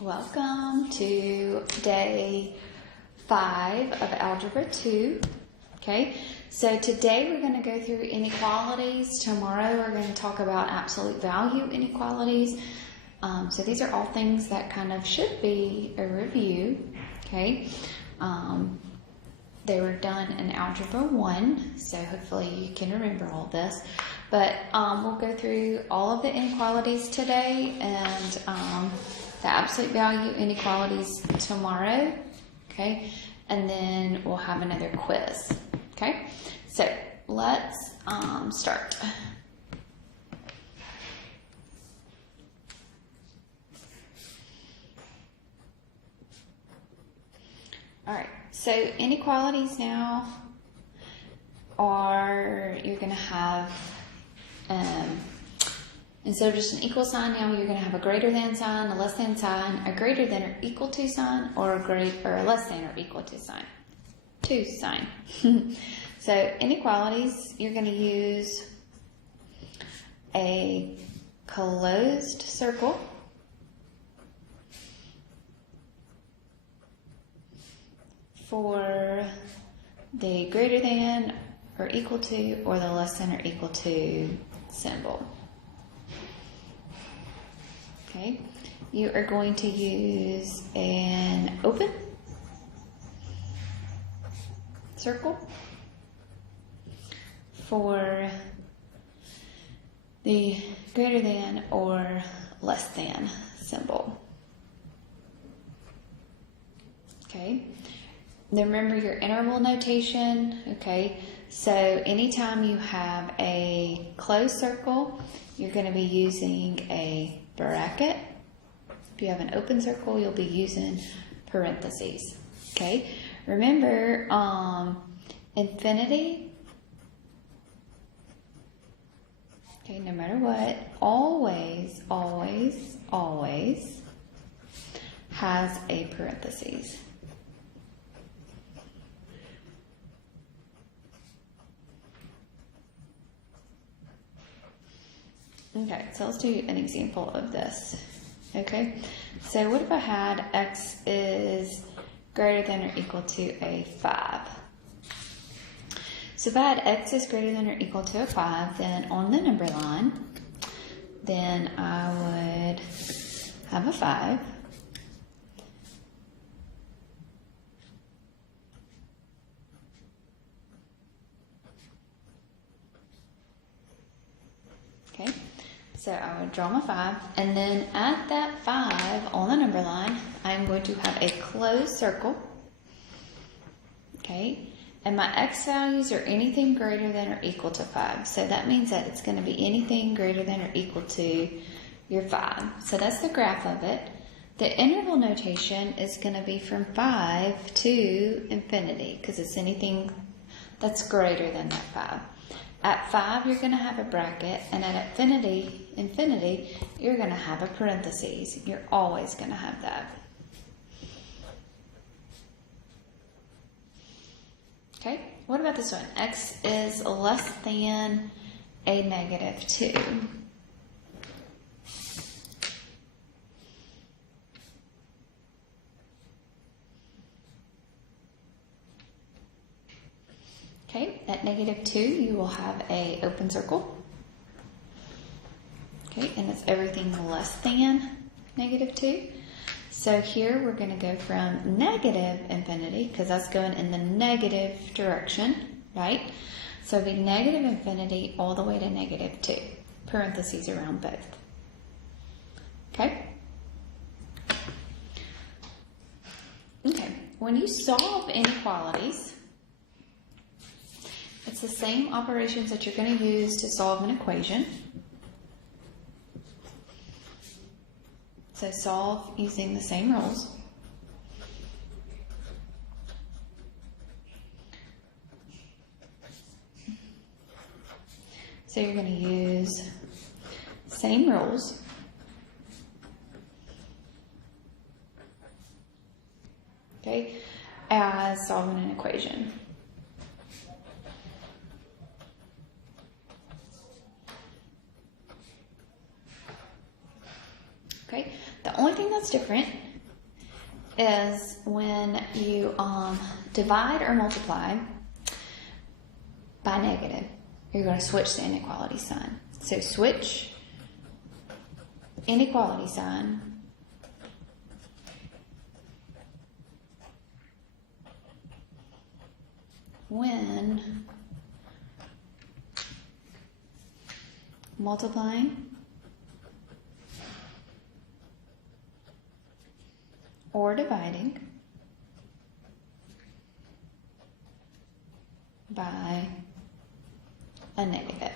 Welcome to day 5 of Algebra 2. Okay, so today we're going to go through inequalities. Tomorrow we're going to talk about absolute value inequalities. So these are all things that kind of should be a review. Okay, they were done in Algebra 1, so hopefully you can remember all this. But we'll go through all of the inequalities today and the absolute value inequalities tomorrow, okay? And then we'll have another quiz, okay? So let's start. All right, so inequalities now are, you're going to have, instead of just an equal sign, now you're going to have a greater than sign, a less than sign, a greater than or equal to sign, or a less than or equal to sign. So inequalities, you're going to use a closed circle for the greater than or equal to or the less than or equal to symbol. Okay, you are going to use an open circle for the greater than or less than symbol. Okay, then remember your interval notation. Okay, so anytime you have a closed circle, you're going to be using a bracket. If you have an open circle, you'll be using parentheses. Okay, remember infinity, okay, no matter what, always has a parentheses. Okay, so let's do an example of this. Okay, so what if I had x is greater than or equal to a 5? So if I had x is greater than or equal to a 5, then on the number line, then I would have a 5. Okay. So I would draw my 5, and then at that 5 on the number line, I'm going to have a closed circle, okay, and my x values are anything greater than or equal to 5. So that means that it's going to be anything greater than or equal to your 5. So that's the graph of it. The interval notation is going to be from 5 to infinity, because it's anything that's greater than that 5. At 5, you're going to have a bracket, and at infinity, you're going to have a parentheses. You're always going to have that. Okay, what about this one? X is less than a negative 2. Okay, at negative 2, you will have a open circle. Okay, and it's everything less than negative 2. So here we're going to go from negative infinity, because that's going in the negative direction, right? So it'll be negative infinity all the way to negative 2. Parentheses around both. Okay? Okay, when you solve inequalities, it's the same operations that you're going to use to solve an equation. So solve using the same rules. So you're going to use same rules. Okay, as solving an equation. Okay, the only thing that's different is when you divide or multiply by negative. You're going to switch the inequality sign. So switch inequality sign when multiplying or dividing by a negative.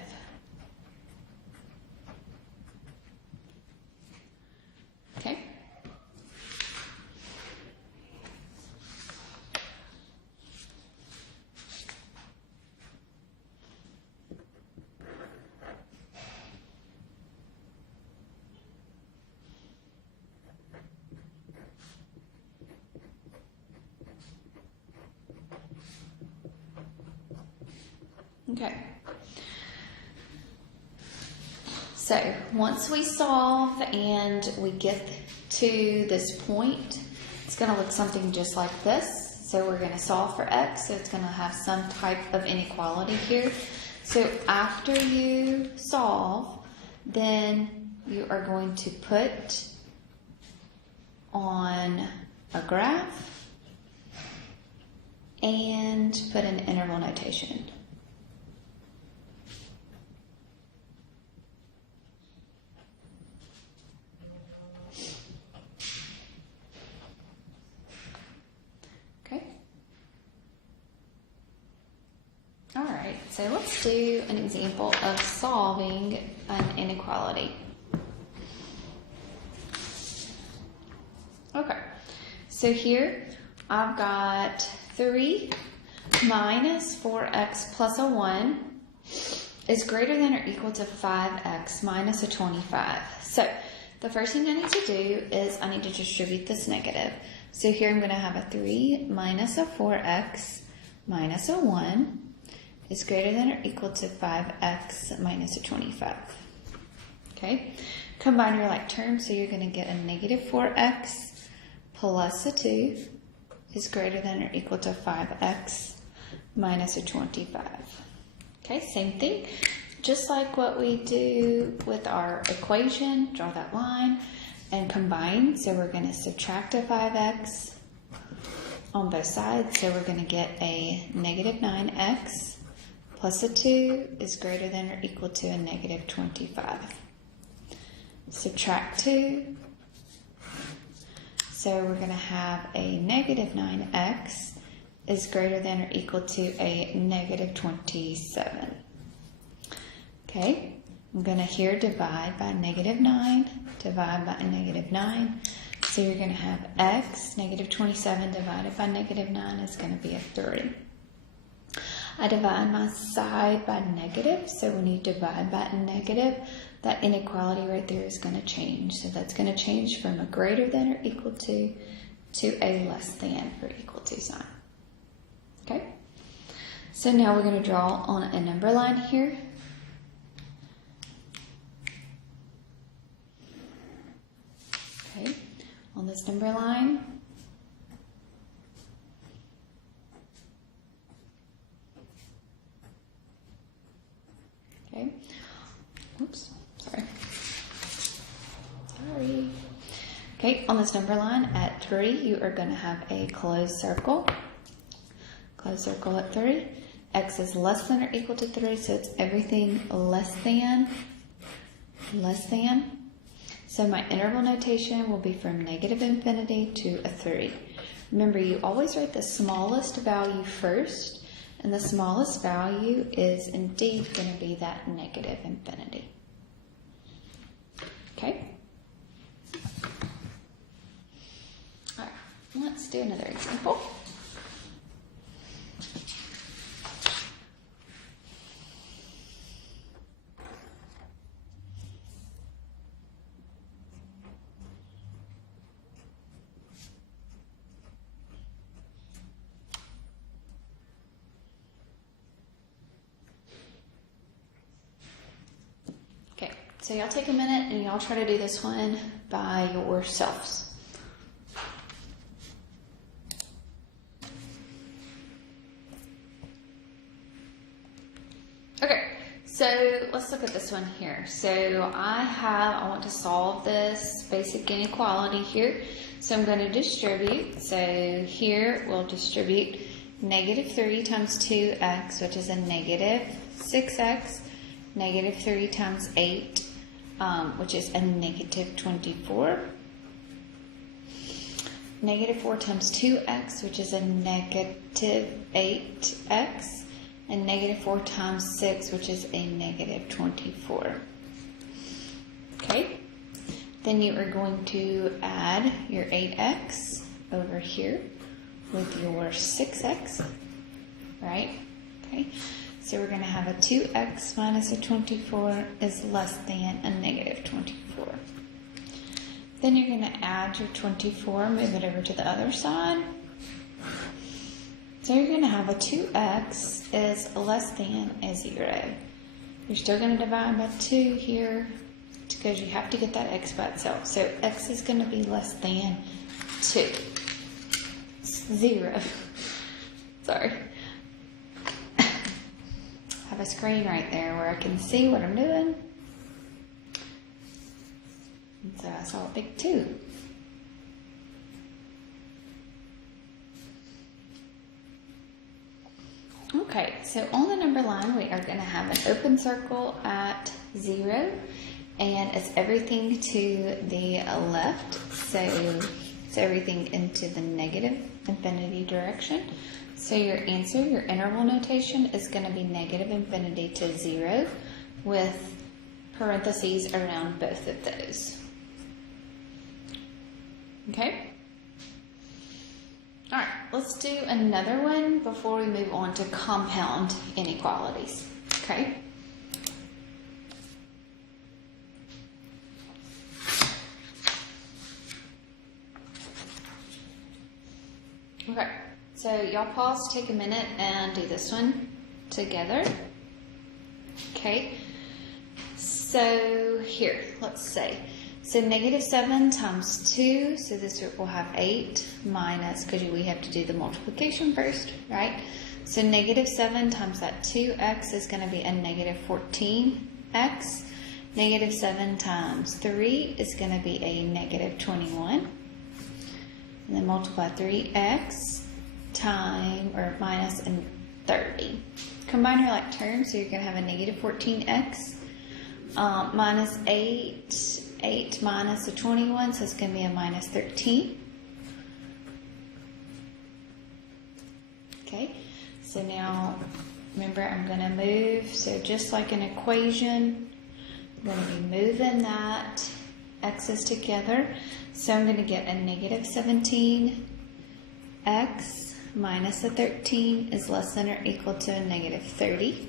Okay? Okay. So once we solve and we get to this point, it's going to look something just like this. So we're going to solve for x, so it's going to have some type of inequality here. So after you solve, then you are going to put on a graph and put an interval notation. Alright, so let's do an example of solving an inequality. Okay, so here I've got 3 minus 4x plus a 1 is greater than or equal to 5x minus a 25. So the first thing I need to do is I need to distribute this negative. So here I'm going to have a 3 minus a 4x minus a 1 is greater than or equal to 5x minus a 25. Okay, combine your like terms, so you're going to get a negative 4x plus a 2 is greater than or equal to 5x minus a 25. Okay, same thing. Just like what we do with our equation, draw that line and combine. So we're going to subtract a 5x on both sides. So we're going to get a negative 9x plus a 2 is greater than or equal to a negative 25. Subtract 2. So we're going to have a negative 9x is greater than or equal to a negative 27. Okay, I'm going to here divide by negative 9, divide by a negative 9. So you're going to have x, negative 27 divided by negative 9 is going to be a 3. I divide my side by negative, so when you divide by a negative, that inequality right there is going to change. So that's going to change from a greater than or equal to a less than or equal to sign. Okay? So now we're going to draw on a number line here. Okay, on this number line, okay, oops, sorry. Okay, on this number line at 3, you are going to have a closed circle at 3. X is less than or equal to 3, so it's everything less than. So my interval notation will be from negative infinity to a 3. Remember, you always write the smallest value first, and the smallest value is indeed going to be that negative infinity. Okay? All right, let's do another example. So y'all take a minute and y'all try to do this one by yourselves. So let's look at this one here. So I want to solve this basic inequality here. So I'm going to distribute. So here we'll distribute negative 3 times 2x, which is a negative 6x, negative 3 times 8, which is a negative 24. Negative 4 times 2x, which is a negative 8x. And negative 4 times 6, which is a negative 24. Okay? Then you are going to add your 8x over here with your 6x, right? Okay? So we're going to have a 2x minus a 24 is less than a negative 24. Then you're going to add your 24, move it over to the other side. So you're going to have a 2x is less than a 0. You're still going to divide by 2 here because you have to get that x by itself. So x is going to be less than 2. 0. Sorry. I have a screen right there where I can see what I'm doing. And so I saw a big 2. Okay, so on the number line, we are going to have an open circle at 0, and it's everything to the left, so it's everything into the negative infinity direction. So your answer, your interval notation, is going to be negative infinity to 0 with parentheses around both of those. Okay? All right, let's do another one before we move on to compound inequalities, okay? Okay, so y'all pause, take a minute, and do this one together. Okay, so here, let's say, so negative 7 times 2, so this will have 8 minus, because we have to do the multiplication first, right? So negative 7 times that 2x is going to be a negative 14x. Negative 7 times 3 is going to be a negative 21. And then multiply 3x times, or minus, and 30. Combine your like terms, so you're going to have a negative 14x minus 8. 8 minus a 21, so it's going to be a minus 13. Okay, so now remember I'm going to move, so just like an equation, I'm going to be moving that x's together. So I'm going to get a negative 17x minus a 13 is less than or equal to a negative 30.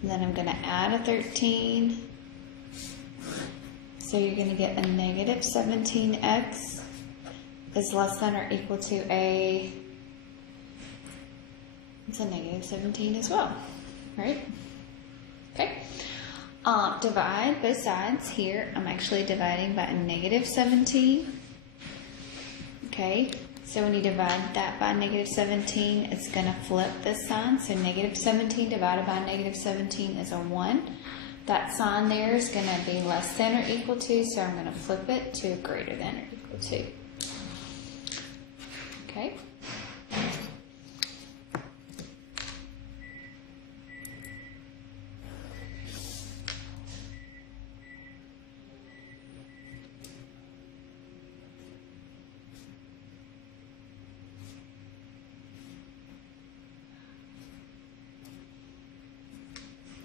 And then I'm going to add a 13. So you're going to get a negative 17x is less than or equal to it's a negative 17 as well, right? Okay. Divide both sides here. I'm actually dividing by a negative 17. Okay, so when you divide that by negative 17, it's going to flip this sign. So negative 17 divided by negative 17 is a 1. That sign there is going to be less than or equal to, so I'm going to flip it to greater than or equal to. Okay.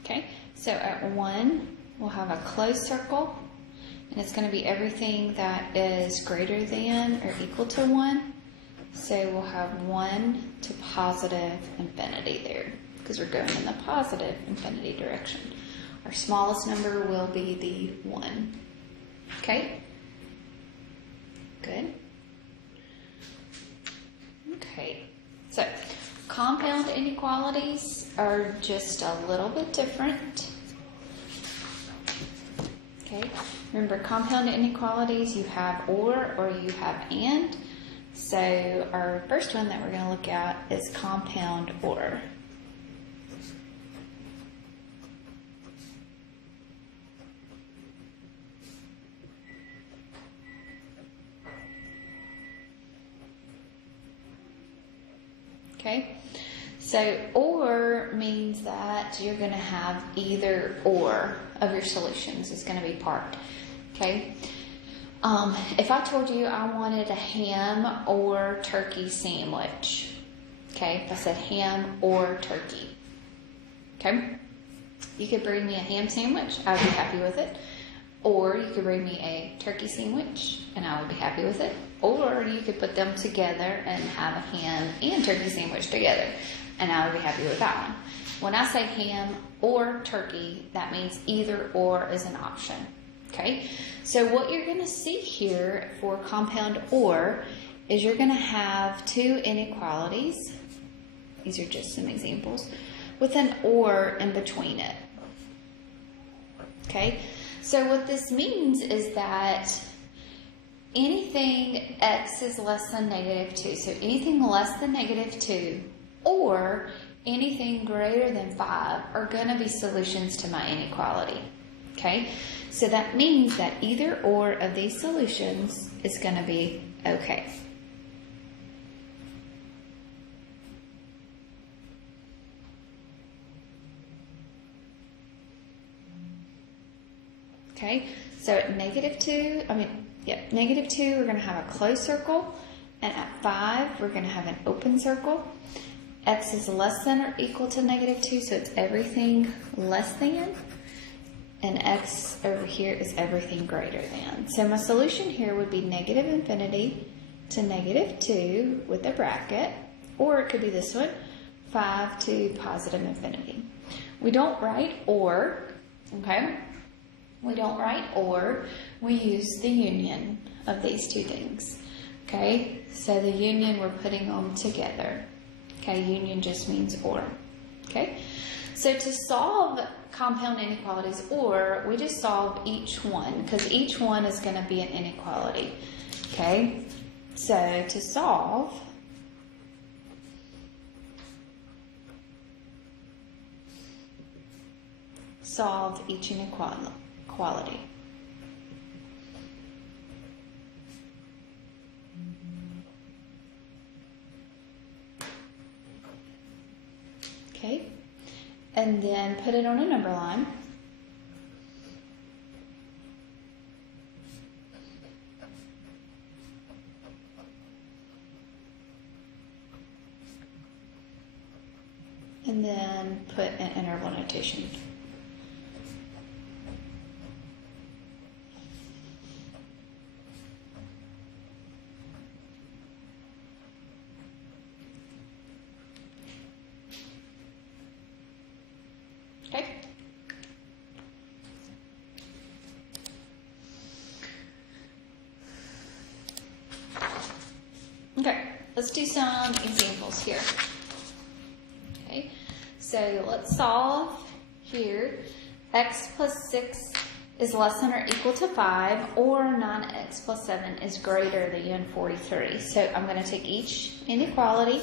Okay, so at 1, we'll have a closed circle, and it's going to be everything that is greater than or equal to 1. So we'll have 1 to positive infinity there, because we're going in the positive infinity direction. Our smallest number will be the 1. Okay? Good. Okay, so compound inequalities are just a little bit different. Okay, remember compound inequalities, you have or you have and. So our first one that we're going to look at is compound or. Okay? So, or means that you're going to have either or of your solutions is going to be part. Okay? If I told you I wanted a ham or turkey sandwich, okay, if I said ham or turkey, okay, you could bring me a ham sandwich, I would be happy with it. Or you could bring me a turkey sandwich, and I would be happy with it. Or you could put them together and have a ham and turkey sandwich together, and I would be happy with that one. When I say ham or turkey, that means either or is an option. Okay? So what you're going to see here for compound or is you're going to have two inequalities. These are just some examples. With an or in between it. Okay? So what this means is that anything x is less than -2, so anything less than -2 or anything greater than 5 are going to be solutions to my inequality. Okay? So that means that either or of these solutions is going to be okay. Okay, so at -2, -2, we're going to have a closed circle, and at 5, we're going to have an open circle. X is less than or equal to -2, so it's everything less than, and x over here is everything greater than. So my solution here would be -infinity to -2 with a bracket, or it could be this one, 5 to positive infinity. We don't write or, okay? We don't write or, we use the union of these two things, okay? So the union, we're putting them together, okay? Union just means or, okay? So to solve compound inequalities or, we just solve each one, because each one is going to be an inequality, okay? So to solve, each inequality. Okay, and then put it on a number line. And then put an interval notation. Okay, let's do some examples here. Okay, so let's solve here. X plus 6 is less than or equal to 5, or 9x plus 7 is greater than 43. So I'm going to take each inequality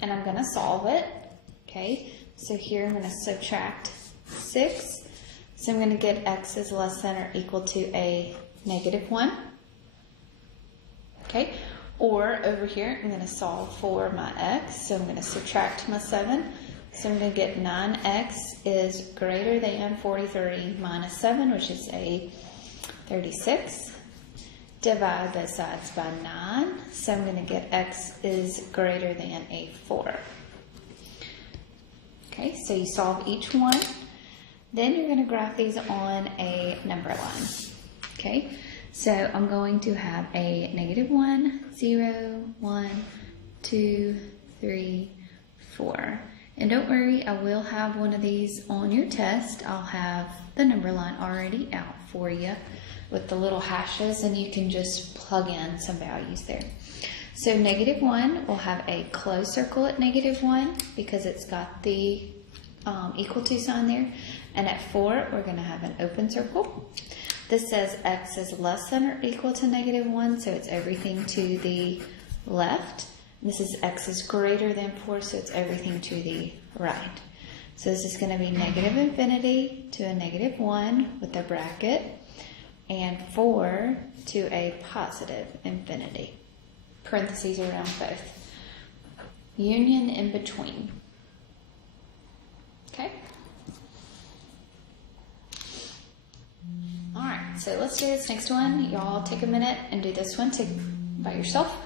and I'm going to solve it. Okay, so here I'm going to subtract 6. So I'm going to get x is less than or equal to a -1. Okay. Or over here, I'm going to solve for my x, so I'm going to subtract my 7. So I'm going to get 9x is greater than 43 minus 7, which is a 36. Divide both sides by 9, so I'm going to get x is greater than a 4. Okay, so you solve each one. Then you're going to graph these on a number line. Okay. So I'm going to have a -1, 0, 1, 2, 3, 4. And don't worry, I will have one of these on your test. I'll have the number line already out for you with the little hashes, and you can just plug in some values there. So -1 will have a closed circle at -1 because it's got the equal to sign there. And at 4, we're going to have an open circle. This says x is less than or equal to -1, so it's everything to the left. This is x is greater than 4, so it's everything to the right. So this is going to be -infinity to a -1 with a bracket, and 4 to a positive infinity. Parentheses around both. union in between. Okay? Alright, so let's do this next one. Y'all take a minute and do this one by yourself.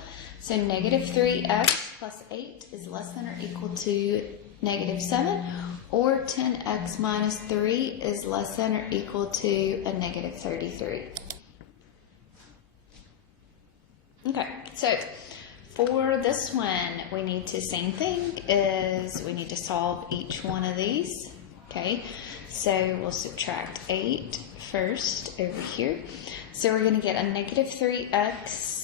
So negative 3x plus 8 is less than or equal to negative 7, or 10x minus 3 is less than or equal to a negative 33. Okay, so for this one, we need to, same thing, is we need to solve each one of these. Okay, so we'll subtract 8 first over here. So we're going to get a negative 3x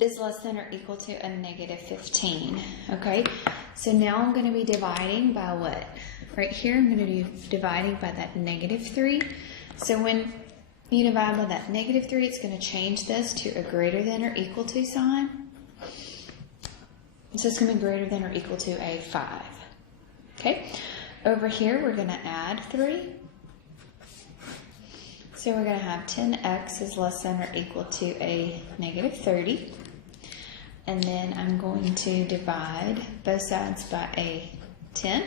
is less than or equal to a negative 15. Okay, so now I'm going to be dividing by what? Right here, I'm going to be dividing by that negative 3. So when you divide by that negative 3, it's going to change this to a greater than or equal to sign. So it's going to be greater than or equal to a 5. Okay, over here we're going to add 3. So we're going to have 10x is less than or equal to a negative 30. And then I'm going to divide both sides by a 10.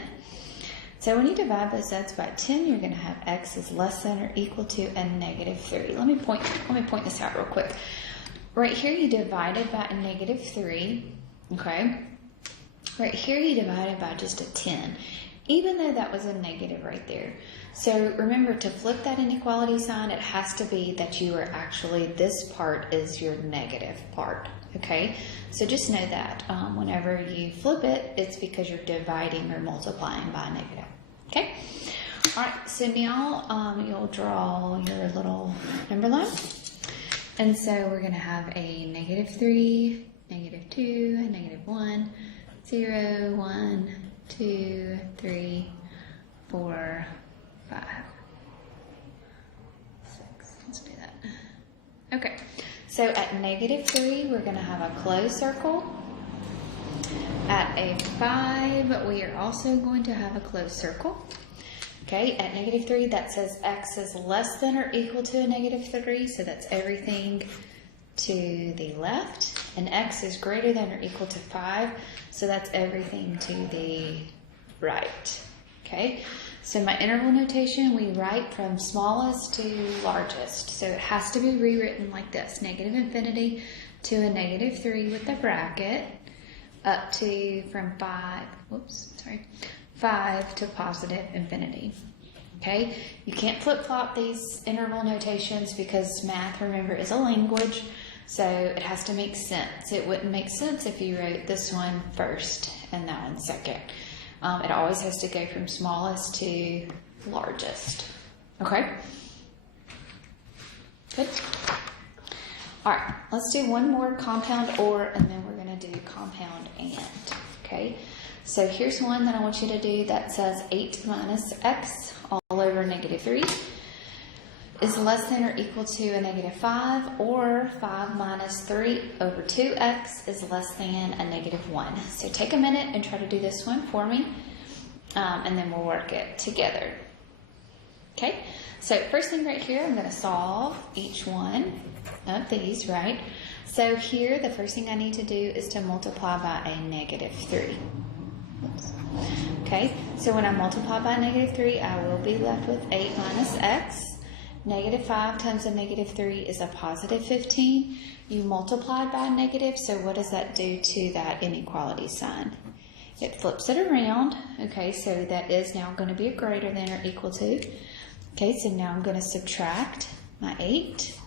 So when you divide both sides by 10, you're going to have x is less than or equal to a negative 3. Let me point this out real quick. Right here you divided by a negative 3. Okay. Right here you divided by just a 10, even though that was a negative right there. So remember, to flip that inequality sign, it has to be that you are actually, this part is your negative part. Okay, so just know that whenever you flip it, it's because you're dividing or multiplying by a negative. Okay, all right, so now you'll draw your little number line. And so we're going to have a negative 3, negative 2, negative 1, 0, 1, 2, 3, 4, 5, 6. Let's do that. Okay. So at negative 3, we're going to have a closed circle. At a 5, we are also going to have a closed circle. Okay, at negative 3, that says x is less than or equal to a negative 3, so that's everything to the left. And x is greater than or equal to 5, so that's everything to the right. Okay, so my interval notation, we write from smallest to largest. So it has to be rewritten like this: negative infinity to a negative 3 with a bracket, up to from 5 to positive infinity. Okay, you can't flip-flop these interval notations because math, remember, is a language, so it has to make sense. It wouldn't make sense if you wrote this one first and that one second. It always has to go from smallest to largest. Okay? Good? All right, let's do one more compound or, and then we're going to do compound and. Okay? So here's one that I want you to do that says 8 minus x all over negative 3 is less than or equal to a negative 5, or 5 minus 3 over 2x is less than a negative 1. So take a minute and try to do this one for me, and then we'll work it together. Okay, so first thing right here, I'm going to solve each one of these, right? So here, the first thing I need to do is to multiply by a negative 3. Oops. Okay, so when I multiply by negative 3, I will be left with 8 minus x. Negative 5 times a negative 3 is a positive 15. You multiplied by a negative, so what does that do to that inequality sign? It flips it around. Okay, so that is now going to be a greater than or equal to. Okay, so now I'm going to subtract my 8.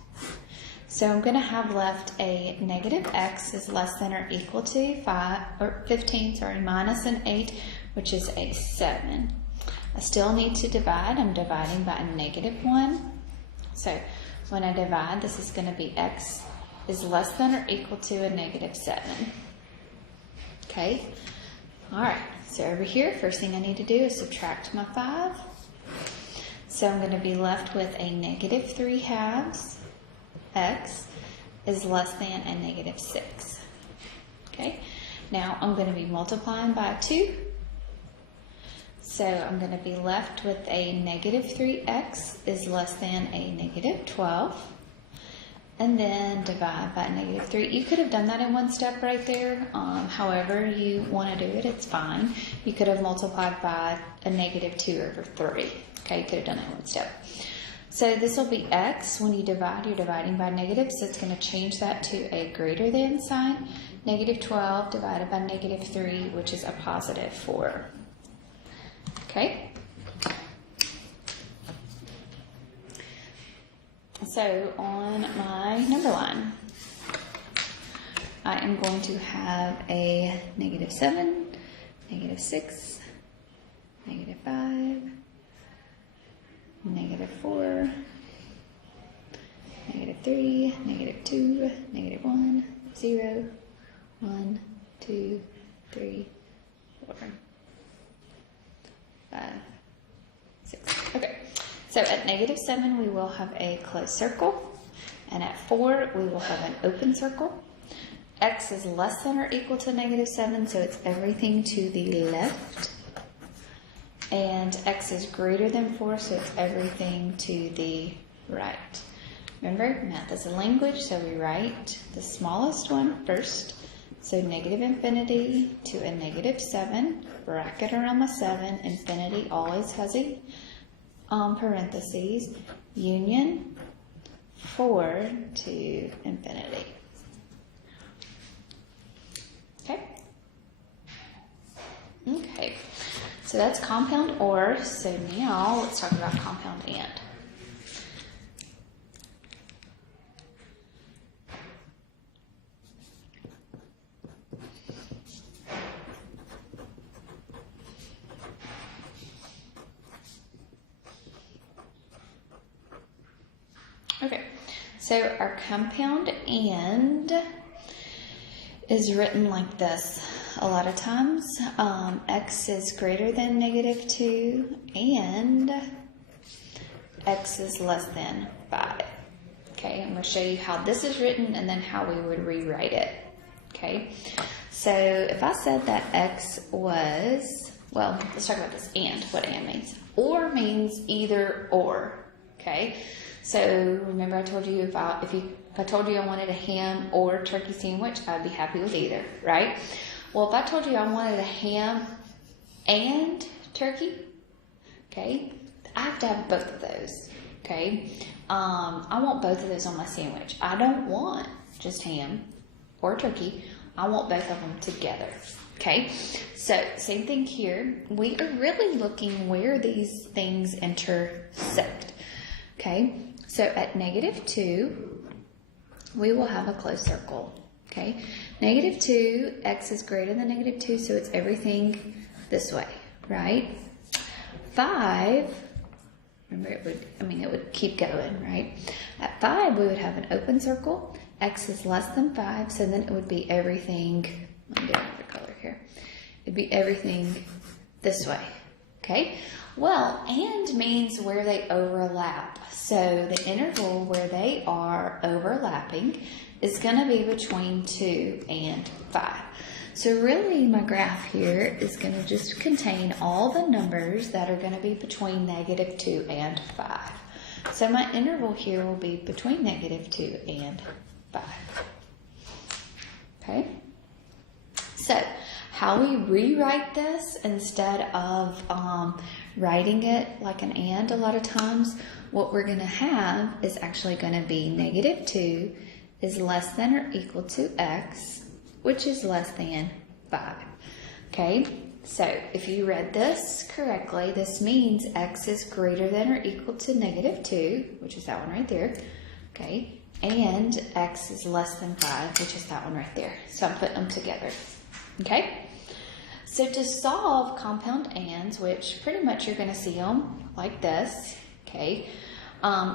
So I'm going to have left a negative x is less than or equal to 15, minus an 8, which is a 7. I still need to divide. I'm dividing by a negative 1. So when I divide, this is going to be x is less than or equal to a negative 7. Okay? All right. So over here, first thing I need to do is subtract my 5. So I'm going to be left with a negative 3 halves. X is less than a negative 6. Okay? Now I'm going to be multiplying by 2. So I'm going to be left with a negative 3x is less than a negative 12. and then divide by -3. You could have done that in one step right there. However you want to do it, it's fine. You could have multiplied by a -2/3. Okay, you could have done it in one step. So this will be x. When you divide, you're dividing by negatives, so it's going to change that to a greater than sign. -12 divided by -3, which is a +4. Okay? So on my number line, I am going to have a -7, -6, -5, -4, -3, -2, -1, 0, 1, 2, 3, 4, 5, 6. Okay, so at -7 we will have a closed circle, and at 4 we will have an open circle. X is less than or equal to -7, so it's everything to the left. And x is greater than 4, so it's everything to the right. Remember, math is a language, so we write the smallest one first. So -infinity to a -7, bracket around my 7, infinity always has a parentheses, union 4 to infinity. Okay? Okay. So that's compound OR. So now let's talk about compound AND. Okay, so our compound AND is written like this. A lot of times, x is greater than -2 and x is less than 5. Okay, I'm going to show you how this is written and then how we would rewrite it. Okay, so if I said that x was, well, let's talk about this and, what and means. Or means either or. Okay, so remember I told you if I told you I wanted a ham or turkey sandwich, I'd be happy with either, right? Well, if I told you I wanted a ham and turkey, okay, I have to have both of those, okay? I want both of those on my sandwich. I don't want just ham or turkey. I want both of them together, okay? So, same thing here. We are really looking where these things intersect, okay? So, at -2, we will have a closed circle. Okay, -2, x is greater than -2, so it's everything this way, right? 5, remember it would keep going, right? At 5, we would have an open circle. X is less than 5, so then it would be everything, let me get another color here. It'd be everything this way, okay? Well, and means where they overlap. So the interval where they are overlapping is going to be between 2 and 5. So really my graph here is going to just contain all the numbers that are going to be between -2 and 5. So my interval here will be between -2 and 5. Okay? So how we rewrite this instead of writing it like an and a lot of times, what we're going to have is actually going to be -2 is less than or equal to x, which is less than 5. Okay, so if you read this correctly, this means x is greater than or equal to -2, which is that one right there. Okay, and x is less than 5, which is that one right there. So I'm putting them together. Okay, so to solve compound ANDs, which pretty much you're going to see them like this, okay,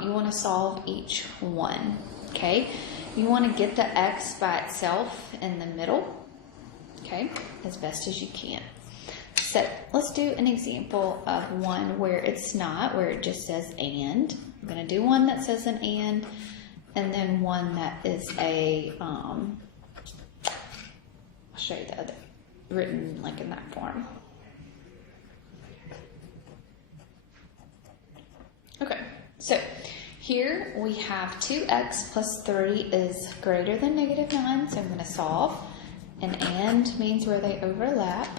you want to solve each one, okay? You want to get the x by itself in the middle, okay, as best as you can. So let's do an example of one where it's not, where it just says and. I'm going to do one that says an and then one that is a, I'll show you the other, written like in that form. Okay, so Here we have 2x plus 3 is greater than negative 9, so I'm going to solve. And means where they overlap.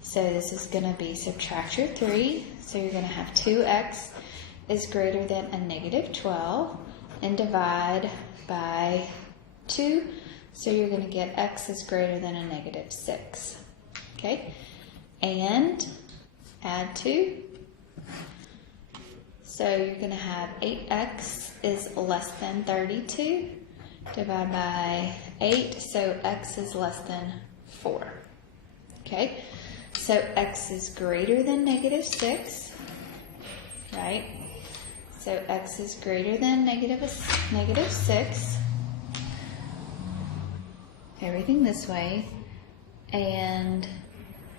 So this is going to be subtract your 3. So you're going to have 2x is greater than a negative 12 and divide by 2. So you're going to get x is greater than a negative 6. Okay? And add 2. So you're going to have 8x is less than 32. Divide by 8, so x is less than 4. Okay? So x is greater than negative 6, right? So x is greater than negative 6. Everything this way. And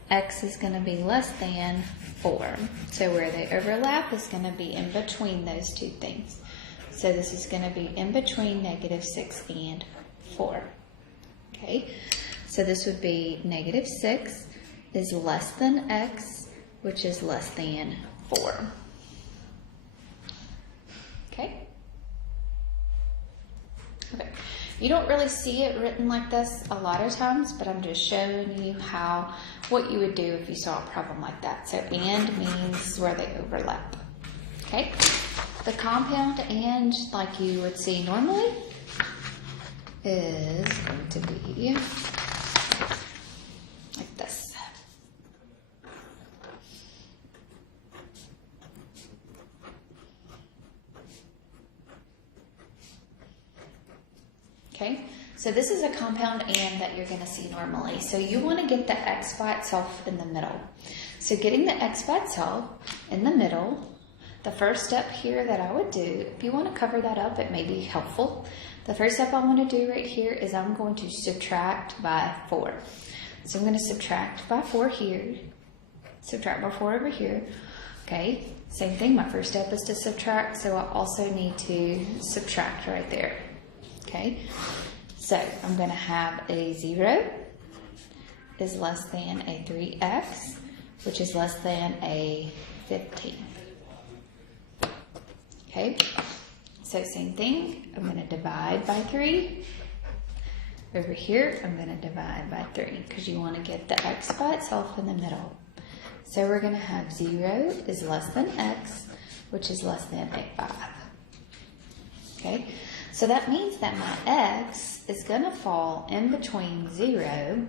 x is going to be less than 4. So where they overlap is going to be in between those two things. So this is going to be in between negative 6 and 4. Okay, so this would be negative 6 is less than x, which is less than 4. Okay? Okay. You don't really see it written like this a lot of times, but I'm just showing you what you would do if you saw a problem like that. So and means where they overlap. Okay? The compound and, like you would see normally, is going to be like this. Okay, so this is a compound and that you're going to see normally. So you want to get the x by itself in the middle. So getting the x by itself in the middle, the first step here that I would do, if you want to cover that up, it may be helpful. The first step I want to do right here is I'm going to subtract by 4. So I'm going to subtract by 4 here, subtract by 4 over here. Okay, same thing, my first step is to subtract, so I also need to subtract right there. Okay, so I'm going to have a 0 is less than a 3x, which is less than a 15. Okay, so same thing, I'm going to divide by 3. Over here, I'm going to divide by 3 because you want to get the x by itself in the middle. So we're going to have 0 is less than x, which is less than a 5. Okay, so that means that my x is going to fall in between 0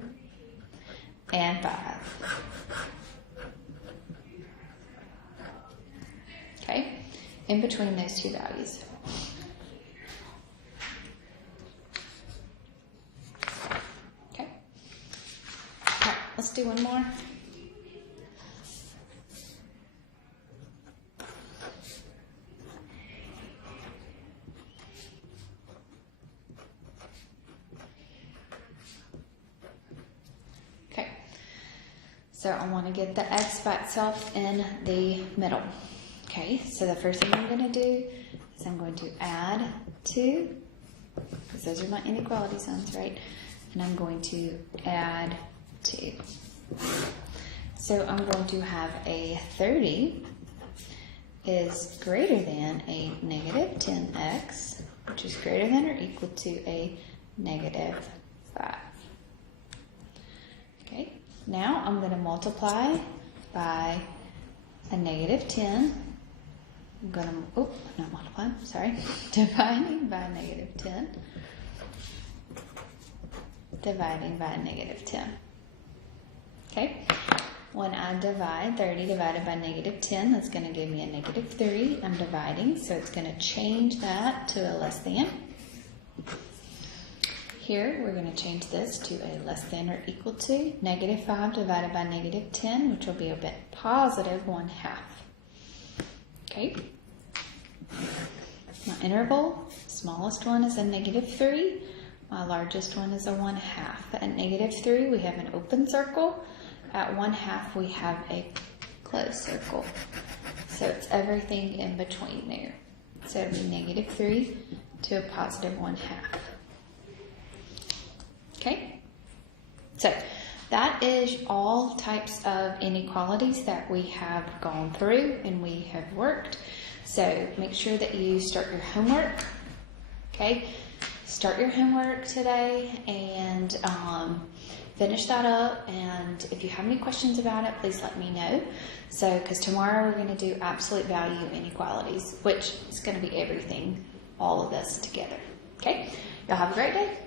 and 5. Okay, in between those two values. Okay, all right, let's do one more. So I want to get the x by itself in the middle. Okay, so the first thing I'm going to do is I'm going to add 2, because those are my inequality signs, right? And I'm going to add 2. So I'm going to have a 30 is greater than a negative 10x, which is greater than or equal to a negative 5. Okay. Now I'm going to multiply by a negative 10. I'm going to, not multiplying, sorry. Dividing by a negative 10. Dividing by a negative 10. Okay? When I divide 30 divided by negative 10, that's going to give me a negative 3. I'm dividing, so it's going to change that to a less than. Here, we're going to change this to a less than or equal to negative 5 divided by negative 10, which will be a bit positive 1/2. Okay. My interval, smallest one is a negative 3. My largest one is a 1/2. At negative 3, we have an open circle. At 1/2, we have a closed circle. So it's everything in between there. So it would be negative 3 to a positive 1/2. Okay, so that is all types of inequalities that we have gone through and we have worked. So make sure that you start your homework. Okay, start your homework today and finish that up. And if you have any questions about it, please let me know. So, because tomorrow we're going to do absolute value inequalities, which is going to be everything, all of this together. Okay, y'all have a great day.